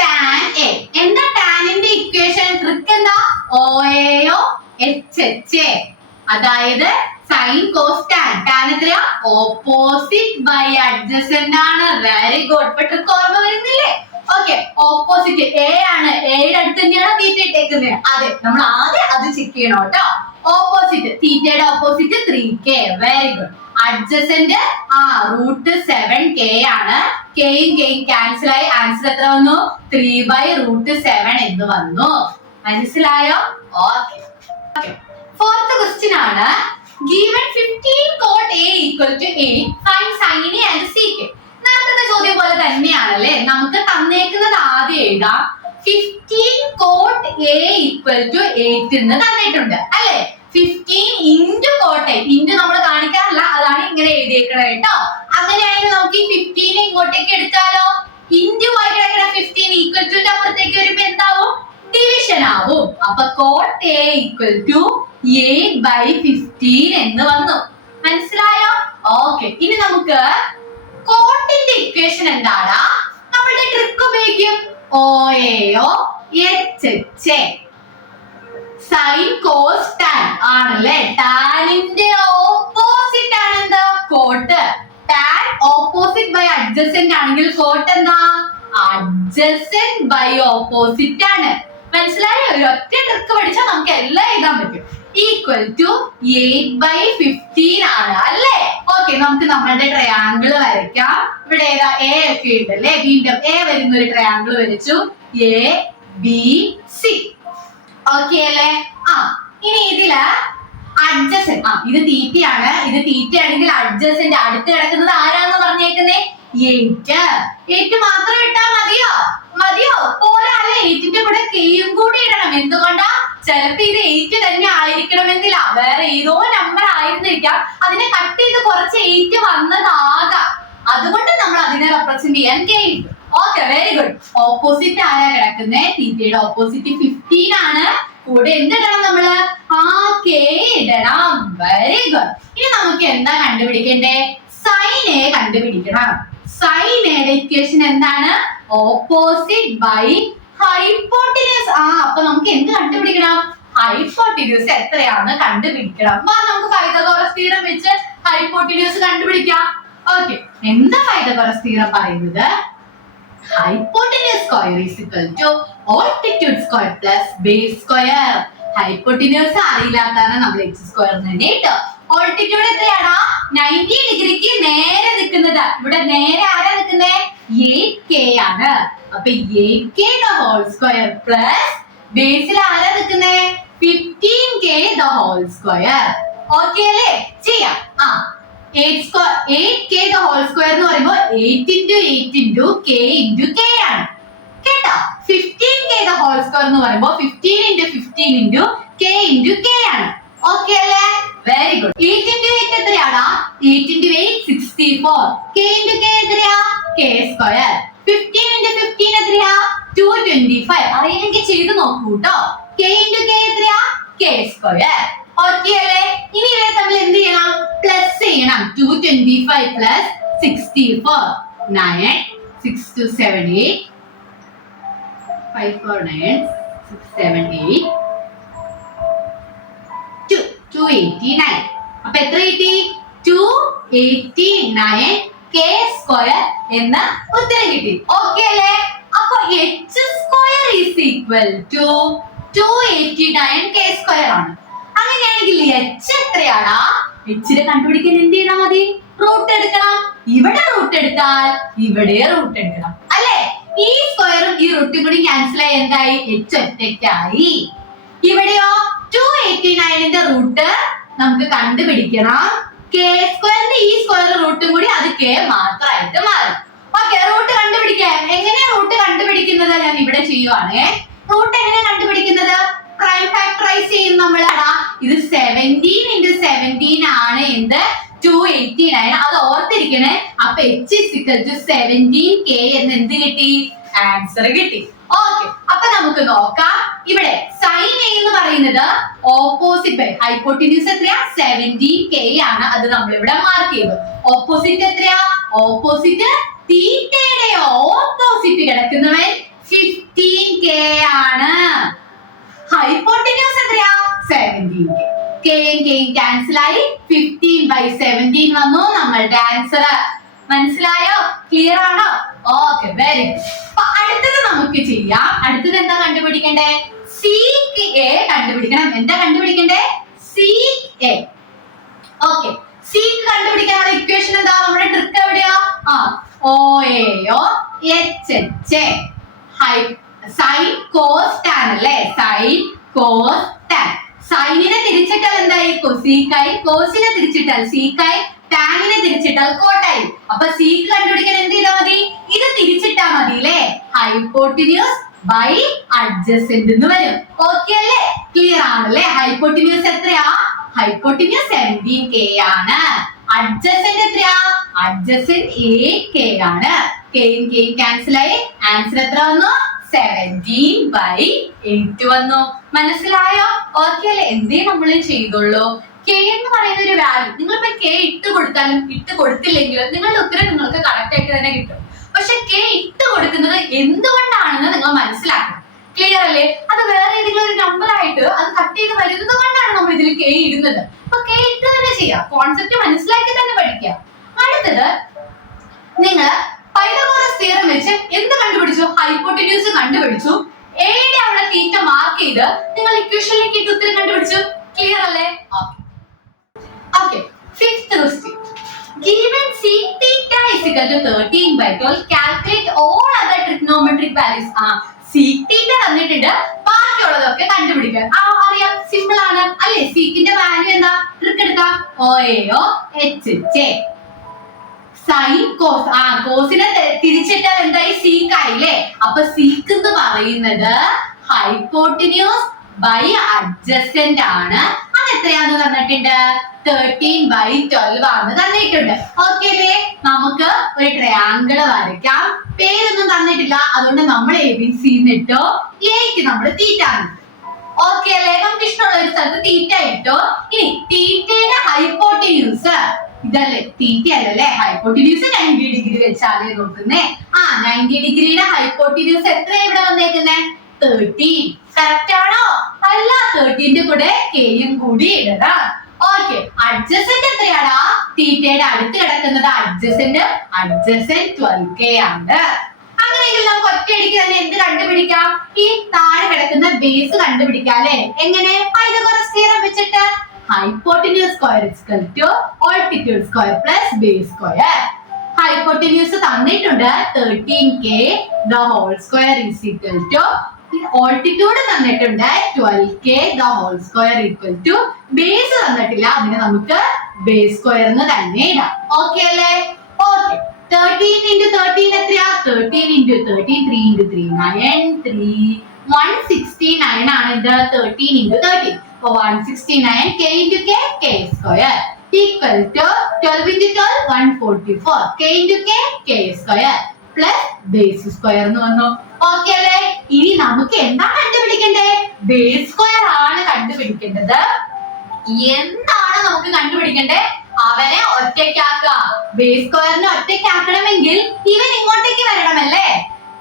tan a എന്താ? ടാനിന്റെ ഇക്വേഷൻ ട്രിക്ക് എന്താ? OAO HHA, അതായത് സൈൻ കോസ് ടാൻ. ടാൻ എത്രയാ? ഓപ്പോസിറ്റ് ബൈ അഡ്ജസന്റ് ആണ്. Very good. പെട്ടെന്ന് ഓർമ്മ വരുന്നില്ലേ? ഓക്കെ, ഓപ്പോസിറ്റ് എ ആണ്. എയുടെ അടുത്ത് തന്നെയാണ് തീറ്റ ഇട്ടേക്കുന്നത്. അതെ, നമ്മൾ ആദ്യം അത് ചെക്ക് ചെയ്യണം കേട്ടോ. ഓപ്പോസിറ്റ്, തീറ്റയുടെ opposite 3k. Very good. Adjacent √7k ആണ്. കെയും കെയും ക്യാൻസൽ ആയി. ആൻസർ എത്ര വന്നു? 3/√7 എന്ന് വന്നു. മനസ്സിലായോ? ഓക്കെ. ഫോർത്ത് ക്വസ്റ്റ്യൻ ആണ്. Given 15 cot A equal to A, find sin A and sec A. നേരത്തെ ചോദ്യം പോലെ തന്നെയാണല്ലേ. നമുക്ക് തന്നേക്കുന്നത് ആദ്യം എഴുതാം. 15 cot A equal to 8 എന്ന് തന്നിട്ടുണ്ട് അല്ലെ. 15 into cot A. ഇൻറ്റു നമ്മൾ കാണിക്കാറില്ല, അതാണ് ഇങ്ങനെ എഴുതിയേക്കണത് കേട്ടോ. അങ്ങനെയാണെങ്കിൽ നമുക്ക് ഈ 15 ഇങ്ങോട്ടേക്ക് എടുത്താലോ. ഇൻറ്റു ആയി കിടക്കുന്ന 15 ഈക്വൽ ടു അപ്പുറത്തേക്ക് വരുമ്പോ എന്താവും? ഡിവിഷൻ ആവും. അപ്പൊ cot A equal to 8/15 എന്ന് വന്നു. മനസ്സിലായോ? ഓക്കെ. ഇനി നമുക്ക് കോട്ടിന്റെ ഇക്വേഷൻ എന്താണ്? നമ്മളുടെ ട്രിക്ക് ഉപയോഗിക്കും. OAO HH sine cos tan ആണല്ലേ. ടാനിന്റെ ഓപ്പോസിറ്റ് ആണ് എന്താ? Cot. Tan opposite by adjacent ആണെങ്കിൽ കോട്ട് എന്താ? അഡ്ജസന്റ് ബൈ ഓപ്പോസിറ്റ് ആണ്. മനസ്സിലായോ? ഒരൊറ്റ ട്രിക്ക് പഠിച്ചാൽ നമുക്ക് എല്ലാം എഴുതാൻ പറ്റും. ഈക്വൽ ടു 8/15 ആണ് അല്ലേ. ഓക്കെ, നമുക്ക് നമ്മളുടെ ട്രയാങ്കിൾ വരയ്ക്കാം. ഇവിടെ ഏതാ? എ ഒക്കെ ഉണ്ടല്ലേ. വീണ്ടും എ വരുന്ന ഒരു ട്രയാങ്കിൾ വരച്ചു. ABC. ഓക്കെ അല്ലേ? ഇനി ഇതില് അഡ്ജസന്റ്, ഇത് തീറ്റയാണ്. ഇത് തീറ്റയാണെങ്കിൽ അഡ്ജസന്റ് അടുത്ത് കിടക്കുന്നത് ആരാന്ന് പറഞ്ഞേക്കുന്നേ? 8 മാത്രം ഇട്ടാ മതിയോ? മതിയോ? പോരാ അല്ലെ. 8ന്റെ കൂടെ കെയും കൂടി ഇടണം. എന്തുകൊണ്ടാ? ചിലപ്പോ ഇത് 8 തന്നെ ആയിരിക്കണമെന്നില്ല, വേറെ ഏതോ നമ്പർ ആയിരുന്നിരിക്കാം. അതിനെ കട്ട് ചെയ്ത് കുറച്ച് 8 വന്നതാകാം. അതുകൊണ്ട് നമ്മൾ അതിനെ റെപ്രസെന്റ് ചെയ്യാൻ കെ ഇട്ടു. Okay, very good. ഓപ്പോസിറ്റ് ആരാ കിടക്കുന്നത്? തീറ്റയുടെ ഓപ്പോസിറ്റ് 15 ആണ്. കൂടെ എന്തിടണം നമ്മള്? കെ ഇടണം. Very good. ഇനി നമുക്ക് എന്താ കണ്ടുപിടിക്കണ്ടേ? സൈൻ എ കണ്ടുപിടിക്കണം. സൈൻ എയുടെ ഇക്വേഷൻ എന്താണ്? Opposite by hypotenuse. അപ്പൊ നമുക്ക് എന്ത് കണ്ടുപിടിക്കണം? ഹൈപ്പോട്ടിന്യൂസ് എത്രയാണെന്ന് കണ്ടുപിടിക്കണം. നമുക്ക് പൈതഗോറസ് തിയറം വെച്ച് ഹൈപ്പോട്ടിന്യൂസ് കണ്ടുപിടിക്കാം. ഓക്കെ, എന്താ പൈതഗോറസ് തിയറം പറയുന്നത്? Hypotenuse square is equal to altitude square plus base square. Hypotenuse അറിയില്ലാത്താണ് നമ്മൾ x square തന്നെ ഇട്ടോ. Altitude എത്രയാടാ? 90 ഡിഗ്രിക്ക് നേരെ നിൽക്കുന്നത്. ഇവിടെ നേരെ ആരാ നിൽക്കുന്നേ? 8k ആണ്. അപ്പൊ 8k the whole square plus ബേസിൽ ആരാ നിൽക്കുന്നേ? 15k the whole square. Okay അല്ലേ? ചെയ്യാം. 8k the whole square എന്ന് പറയുമ്പോൾ 8 into 8 into k into k ആണ് കേട്ടോ. 15k the whole square എന്ന് പറയുമ്പോൾ 15 into 15 into k into k ആണ്. ഓക്കെ അല്ലേ? Very good. 8 into 8 എത്രയാടാ? 8 into 8 64. k into k എത്രയാ? k square. 15 into 15 എത്രയാ? 225. അറിയില്ലെങ്കിൽ ചെയ്ത് നോക്കൂ കേട്ടോ. k into k എത്രയാ? k square. ഓക്കെ അല്ലേ? ഇനി ഇവരെ തമ്മിൽ എന്ത് ചെയ്യണം? പ്ലസ് ചെയ്യണം. 225 plus 64. 9 6 2 7 8 5 4 9 6 7 8 289. അപ്പൊ എത്ര കിട്ടി? 289 k സ്ക്വയർ എന്ന ഉത്തരം കിട്ടി. ഓക്കെ അല്ലേ? അപ്പൊ h square is equal to 289 k square ആണ്. അങ്ങനെയാണെങ്കിൽ h എത്രയാടാ? h കണ്ടുപിടിക്കാൻ എന്ത് ചെയ്താൽ മതി? റൂട്ട് എടുക്കണം. ഇവിടെ റൂട്ട് എടുത്താൽ ഇവിടെ റൂട്ട് എടുക്കണം അല്ലേ. ഈ സ്ക്വയറും ഈ റൂട്ടും കൂടി ക്യാൻസൽ ആയി എന്തായി? h ഒറ്റയ്ക്കായി. ഇവിടെയോ 289ന്റെ റൂട്ട് നമുക്ക് കണ്ടുപിടിക്കണം. k സ്ക്വയറിന്റെ ഈ സ്ക്വയർ റൂട്ടും കൂടി അത് k മാത്രമായിട്ട് മാറും. ഓക്കെ, റൂട്ട് കണ്ടുപിടിക്കാൻ എങ്ങനെയാ റൂട്ട് കണ്ടുപിടിക്കുന്നത്? ഞാൻ ഇവിടെ ചെയ്യുവാണേ. റൂട്ട് എങ്ങനെയാ കണ്ടുപിടിക്കുന്നത്? പ്രൈം ഫാക്ടറൈസ് ചെയ്യും നമ്മളാടാ. ഇത് 17 into 17 ആണ് എന്ത്? 289. അത് ഓർത്തിരിക്കണേ. അപ്പൊ h is equal to 17k എന്ന് എന്ത് കിട്ടി? ആൻസർ കിട്ടി. ഓക്കെ, അപ്പൊ നമുക്ക് നോക്കാം. ഇവിടെ സൈൻ എ എന്ന് പറയുന്നത് ഓപ്പോസിറ്റ് ഹൈപ്പോട്ടിന്യൂസ് എത്രയാ? 17k ആണ്. അത് നമ്മൾ ഇവിടെ മാർക്ക് ചെയ്തു. ഓപ്പോസിറ്റ് എത്രയാ? ഓപ്പോസിറ്റ് തീറ്റയുടെ ഓപ്പോസിറ്റ് കിടക്കുന്നവൻ 15k ആണ്. ഹൈപ്പോട്ടിന്യൂസ് എത്രയാ? 17k. കെയും ക്യാൻസൽ ആയി 15/17 വന്നു നമ്മളുടെ ആൻസർ. മനസ്സിലായോ? ക്ലിയർ ആണോ? Okay, very good. അപ്പൊ അടുത്തത് നമുക്ക് ചെയ്യാം. അടുത്തത് എന്താ കണ്ടുപിടിക്കണ്ടേ? സീക്ക് എ കണ്ടുപിടിക്കണം. എന്താ കണ്ടുപിടിക്കണ്ടേ? Sec A. ഓക്കെ, സീക്ക് കണ്ടുപിടിക്കാനുള്ള ഇക്വേഷൻ എന്താ? നമ്മുടെ ട്രിക്ക് എവിടെയാ? OAO HH sine cos tan അല്ലേ? Sine cos tan. സൈനിനെ തിരിച്ചിട്ടാൽ എന്തായി? കൊസീക്കായി. കോസിനെ തിരിച്ചിട്ടാൽ സീക്കായി. ടാനിനെ തിരിച്ചിട്ടാൽ കോട്ടായി. അപ്പൊ സീക്ക് കണ്ടുപിടിക്കാൻ എന്ത് ചെയ്താൽ മതി? ഇത് തിരിച്ചിട്ടാ മതി അല്ലേ? ഹൈപ്പോട്ടിന്യൂസ് ബൈ അഡ്ജസെന്റ് എന്ന് വരും. ഓക്കെ അല്ലേ? ക്ലിയർ ആണല്ലേ? ഹൈപ്പോട്ടിന്യൂസ് എത്രയാ? ഹൈപ്പോട്ടിന്യൂസ് 17K ആണ്. അഡ്ജസെന്റ് എത്രയാ? അഡ്ജസെന്റ് 8K ആണ്. കെയും ക്യാൻസൽ ആയി. ആൻസർ എത്ര വന്നു? 17/8 വന്നു. മനസ്സിലായോ? ഓക്കെ അല്ലേ? എന്തേ നമ്മൾ ചെയ്തോളൂ? കെ എന്ന് പറയുന്ന ഒരു വാല്യൂ നിങ്ങളിപ്പോ കെ ഇട്ട് കൊടുത്താലും ഇട്ട് കൊടുത്തില്ലെങ്കിലും നിങ്ങളുടെ ഉത്തരം നിങ്ങൾക്ക് കറക്റ്റ് ആയിട്ട് തന്നെ കിട്ടും. പക്ഷെ കെ ഇട്ട് കൊടുക്കുന്നത് എന്തുകൊണ്ടാണെന്ന് നിങ്ങൾ മനസ്സിലാക്കണം. ക്ലിയർ അല്ലേ? അത് വേറെ ഏതെങ്കിലും ഒരു നമ്പർ ആയിട്ട് അത് കട്ട് ചെയ്ത് വരുന്നത് കൊണ്ടാണ് നമ്മൾ ഇതിൽ കെ ഇടുന്നത്. അപ്പൊ കെ ഇട്ട് തന്നെ ചെയ്യാം. കോൺസെപ്റ്റ് മനസ്സിലാക്കി തന്നെ പഠിക്കുക. അടുത്തത് നിങ്ങൾ പൈതഗോറസ് തിയറം വെച്ച് എന്ത് കണ്ടുപിടിച്ചു? ഹൈപ്പോട്ടിന്യൂസ് കണ്ടുപിടിച്ചു. എയുടെ അവിടെ തീറ്റ മാർക്ക് ചെയ്ത് നിങ്ങൾ ഇക്വേഷനിലേക്ക് ഇട്ട് ഉത്തരം കണ്ടുപിടിച്ചു. ക്ലിയർ അല്ലേ? Okay, fifth question. Given sec theta is equal to 13/12, calculate all other trigonometric values. sec theta തന്നിട്ടുണ്ട്, ബാക്കിയുള്ളതൊക്കെ കണ്ടുപിടിക്കാൻ. അറിയാം, സിമ്പിൾ ആണ് അല്ലേ? സീക്കിന്റെ വാല്യൂ എന്താ? ട്രിക്ക് എടുക്കാം. OAO HH sine cos. കോസിനെ തിരിച്ചിട്ടാൽ എന്തായി? സീക്ക് ആയില്ലേ? അപ്പൊ സീക്ക് എന്ന് പറയുന്നത് ഹൈപ്പോട്ടിന്യൂസ് ബൈ അഡ്ജസെന്റ് ആണ്. അത് എത്രയാന്ന് തന്നിട്ടുണ്ട്? 13/12 ആണെന്ന് തന്നിട്ടുണ്ട്. ഓക്കെ അല്ലേ? നമുക്ക് ഒരു ട്രയാങ്കിൾ വരയ്ക്കാം. പേരൊന്നും തന്നിട്ടില്ല, അതുകൊണ്ട് നമ്മൾ ABC ഇട്ടോ, എക്ക് നമ്മൾ തീറ്റ. ഓക്കെ അല്ലേ? നമുക്ക് ഇഷ്ടമുള്ള ഒരു സ്ഥലത്ത് തീറ്റ ഇട്ടോ. ഇനി തീറ്റയുടെ ഹൈപ്പോട്ടിന്യൂസ് ഇതല്ലേ? തീറ്റ അല്ലല്ലേ? ഹൈപ്പോട്ടിന്യൂസ് 90 ഡിഗ്രി വെച്ചാലേ നോക്കുന്നേ. 90 ഡിഗ്രിയുടെ ഹൈപ്പോട്ടിന്യൂസ് എത്ര ഇവിടെ വന്നേക്കുന്നേ? 13. കറക്റ്റ് ആണോ? അല്ല, 13ന്റെ കൂടെ കെയും കൂടി ഇടണം. ഓക്കെ, അഡ്ജസെന്റ് എത്രയാടാ? തീറ്റയുടെ അടുത്ത് കിടക്കുന്നത് അഡ്ജസെന്റ് 12K ആണ്. അങ്ങനെയെങ്കിൽ നമുക്ക് ഒറ്റയടിക്ക് തന്നെ എന്ത് കണ്ടുപിടിക്കാം? ഈ താഴെ കിടക്കുന്ന ബേസ് കണ്ടുപിടിക്കാം അല്ലെ? എങ്ങനെ? പൈതഗോറസ് തിയറം വെച്ചിട്ട് hypotenuse square is equal to altitude square plus base square. Hypotenuse തന്നിട്ടുണ്ട് 13K, the whole square is equal to altitude തന്നിട്ടുണ്ട് 12K, the whole square equal to base തന്നിട്ടില്ല, അതിനെ നമുക്ക് ബേസ് സ്ക്വയർ എന്ന് തന്നെ ഇടാം. ഓക്കെ അല്ലേ? ഓക്കെ, 13 into 13 എത്രയാ? 13 into 13 3 into 3 9 169 ആണ്. ഇത് 13 into 13. So 169 K into K, K square equal to 12 into 12 144 K into K, K square plus base square എന്ന് വന്നു. ഓക്കെ അല്ലേ? ഇനി നമുക്ക് എന്താ കണ്ടുപിടിക്കണ്ടേ? ബേസ് സ്ക്വയർ ആണ് കണ്ടുപിടിക്കേണ്ടത്. എന്താണ് നമുക്ക് കണ്ടുപിടിക്കണ്ടേ? അവനെ ഒറ്റയ്ക്കാക്കുക. ബേസ് സ്ക്വയറിനെ ഒറ്റയ്ക്കാക്കണമെങ്കിൽ ഇവൻ ഇങ്ങോട്ടേക്ക് വരണമല്ലേ?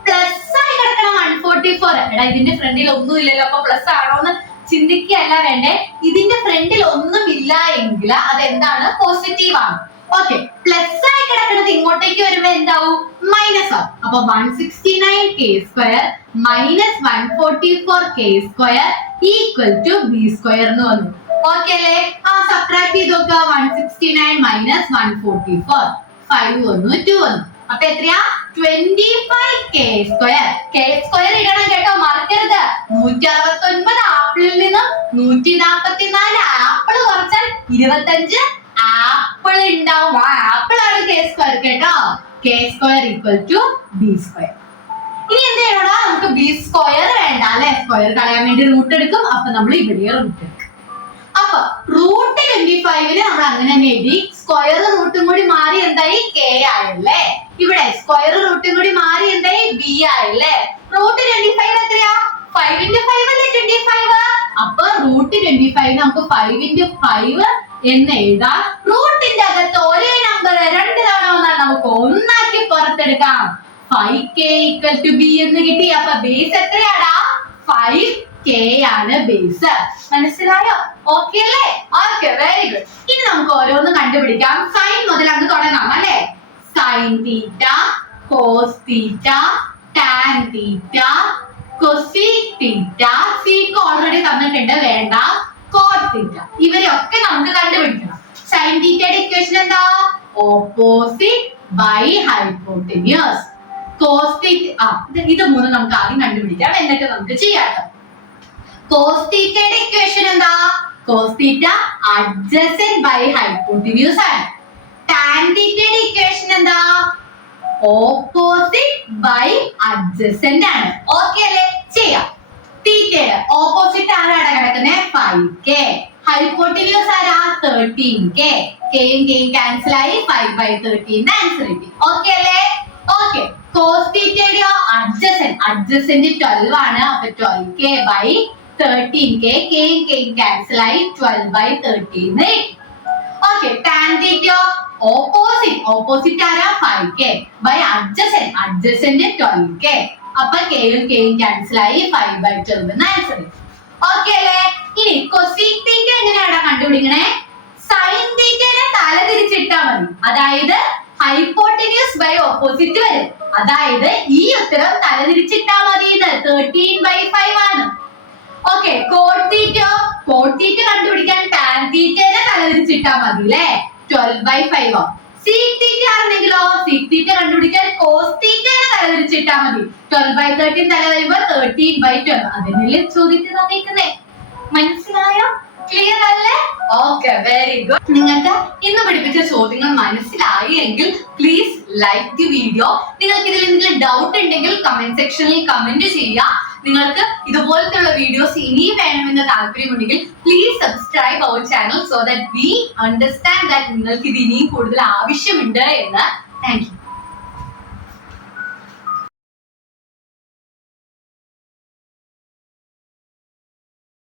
പ്ലസ് ആയി കിടക്കണം 144. എടാ, ഇതിന്റെ ഫ്രണ്ടിൽ ഒന്നും ഇല്ലല്ലോ, അപ്പൊ പ്ലസ് ആണോന്ന് ചിന്തിക്കുകയല്ല വേണ്ടേ. ഇതിന്റെ ഫ്രണ്ടിൽ ഒന്നും ഇല്ല എങ്കിൽ അതെന്താണ്? പോസിറ്റീവ് ആണ്. ഓക്കെ, പ്ലസ് ആയി കിടക്കുന്നത് ഇങ്ങോട്ടേക്ക് വരുമ്പോ എന്താവും? മൈനസ് ആവും. അപ്പൊ 169 K square minus 144 K square equal to B square എന്ന് വന്നു. ഓക്കെ അല്ലേ? സബ്ട്രാക്ട് ചെയ്ത് നോക്കുക. 169 മൈനസ് 144 5 വന്നു, 2 വന്നു. അപ്പൊ എത്രയാ? 25 K square. K square ഇടണം കേട്ടോ, മറക്കരുത്. 169 ആപ്പിളിൽ നിന്നും 144 ആപ്പിൾ കുറച്ചാൽ 25 ആപ്പിൾ ഉണ്ടാവും. ആപ്പിൾ ആണ് K square കേട്ടോ. K square equal to B square. ഇനി എന്ത് ചെയ്യണോ? നമുക്ക് ബി സ്ക്വയർ വേണ്ട അല്ലെ? സ്ക്വയർ കളയാൻ വേണ്ടി റൂട്ട് എടുക്കും. അപ്പൊ നമ്മൾ ഇവിടെ റൂട്ട് എടുക്കും. അപ്പൊ റൂട്ട് 25 നമ്മൾ അങ്ങനെ തന്നെ എഴുതി. സ്ക്വയർ റൂട്ടും കൂടി മാറി എന്തായി? K ആയല്ലേ? ഇവിടെ സ്ക്വയർ റൂട്ടും കൂടി മാറി എന്തായി? B ആയല്ലേ? റൂട്ട് 25 എത്രയാ? 5 into 5 അല്ലേ 25. അപ്പൊ റൂട്ട് 25 നമുക്ക് 5 into 5 എന്ന് എഴുതാം. റൂട്ടിന്റെ അകത്ത് ഒരേ നമ്പർ രണ്ട് തവണ വന്നാൽ നമുക്ക് ഒന്നാക്കി പുറത്തെടുക്കാം. 5K equal to B എന്ന് കിട്ടി. അപ്പൊ ബേസ് എത്രയാടാ? 5 കെ ആണ് ബേസ്. മനസ്സിലായോ? ഓക്കെ അല്ലേ? Okay, very good. ഇനി നമുക്ക് ഓരോന്ന് കണ്ടുപിടിക്കാം. സൈൻ മുതൽ അങ്ങ് തുടങ്ങാം അല്ലേ? Sine theta, cos theta, tan theta, cosec theta, sec already തന്നിട്ടുണ്ട്, വേണ്ട. കോട്ട് തീറ്റ, ഇവരെയൊക്കെ നമുക്ക് കണ്ടുപിടിക്കണം. സൈൻ തീറ്റയുടെ ഇക്വേഷൻ എന്താ? Opposite by hypotenuse. Cos theta ഇത് മൂന്ന് നമുക്ക് ആദ്യം കണ്ടുപിടിക്കാം, എന്നിട്ട് നമുക്ക് ചെയ്യാം. കോസ് തീറ്റയുടെ ഇക്വേഷൻ എന്താ? Cos theta adjacent by hypotenuse ആണ്. ടാൻ തീറ്റയുടെ ഇക്വേഷൻ എന്താ? ഓപ്പോസിറ്റ് ബൈ അഡ്ജസന്റ് ആണ്. ഓക്കെ അല്ലേ? ചെയ്യാം. തീറ്റയുടെ ഓപ്പോസിറ്റ് ആരാണ് കിടക്കുന്നത്? 5k. ഹൈപ്പോട്ടിന്യൂസ് ആരാ? 13k. കെയും കെയും ക്യാൻസൽ ആയി 5/13 ആൻസർ കിട്ടി. ഓക്കെ അല്ലേ? ഓക്കെ. കോസ് തീറ്റയുടെയോ? അഡ്ജസന്റ് 12 ആണ്. അപ്പൊ 12k ബൈ 13k. കെയും കെയും ക്യാൻസൽ ആയി 12/13. ഓക്കെ. ടാൻ തീറ്റയോ? ഓപ്പോസിറ്റ് ആരാ? 5k by adjacent 12k. അപ്പൊ കെയും കെയും ക്യാൻസൽ ആയി 5/12 ആൻസർ കിട്ടി. ഓക്കെ അല്ലേ? ഇനി കൊസീക് തീറ്റ എങ്ങനെയാണ് കണ്ടുപിടിക്കണേ? സൈൻ തീറ്റനെ തല തിരിച്ചിട്ടാ മതി. അതായത് ഹൈപ്പോട്ടിന്യൂസ് ബൈ ഓപ്പോസിറ്റ് വരും. അതായത് ഈ ഉത്തരം തല തിരിച്ചിട്ടാ മതി. 13/5 ആണ്. ഓക്കെ. കോട്ട് തീറ്റ കണ്ടുപിടിക്കാൻ ടാൻ തീറ്റനെ തല തിരിച്ചിട്ടാ മതി അല്ലേ? 12/5 ആവും. സീക് തീറ്റ ആണെങ്കിലോ? സീക് തീറ്റ കണ്ടുപിടിക്കാൻ കോസ് തീറ്റനെ തല തിരിച്ചിട്ടാ മതി. 12/13 തല വരുമ്പോ 13/12. അതിനല്ലേ ചോദ്യത്തിൽ തന്നിരിക്കുന്നേ. മനസ്സിലായോ? ക്ലിയർ അല്ലേ? Okay, very good. നിങ്ങൾക്ക് ഇന്ന് പഠിപ്പിച്ച ചോദ്യങ്ങൾ മനസ്സിലായി എങ്കിൽ പ്ലീസ് ലൈക്ക് ദി വീഡിയോ. നിങ്ങൾക്ക് ഇതിൽ എന്തെങ്കിലും ഡൗട്ട് ഉണ്ടെങ്കിൽ കമന്റ് സെക്ഷനിൽ കമന്റ് ചെയ്യുക. നിങ്ങൾക്ക് ഇതുപോലത്തെ വീഡിയോസ് ഇനിയും വേണമെന്ന് താല്പര്യമുണ്ടെങ്കിൽ please subscribe our channel so that we understand that നിങ്ങൾക്ക് ഇത് ഇനിയും കൂടുതൽ ആവശ്യമുണ്ട് എന്ന്. Thank U.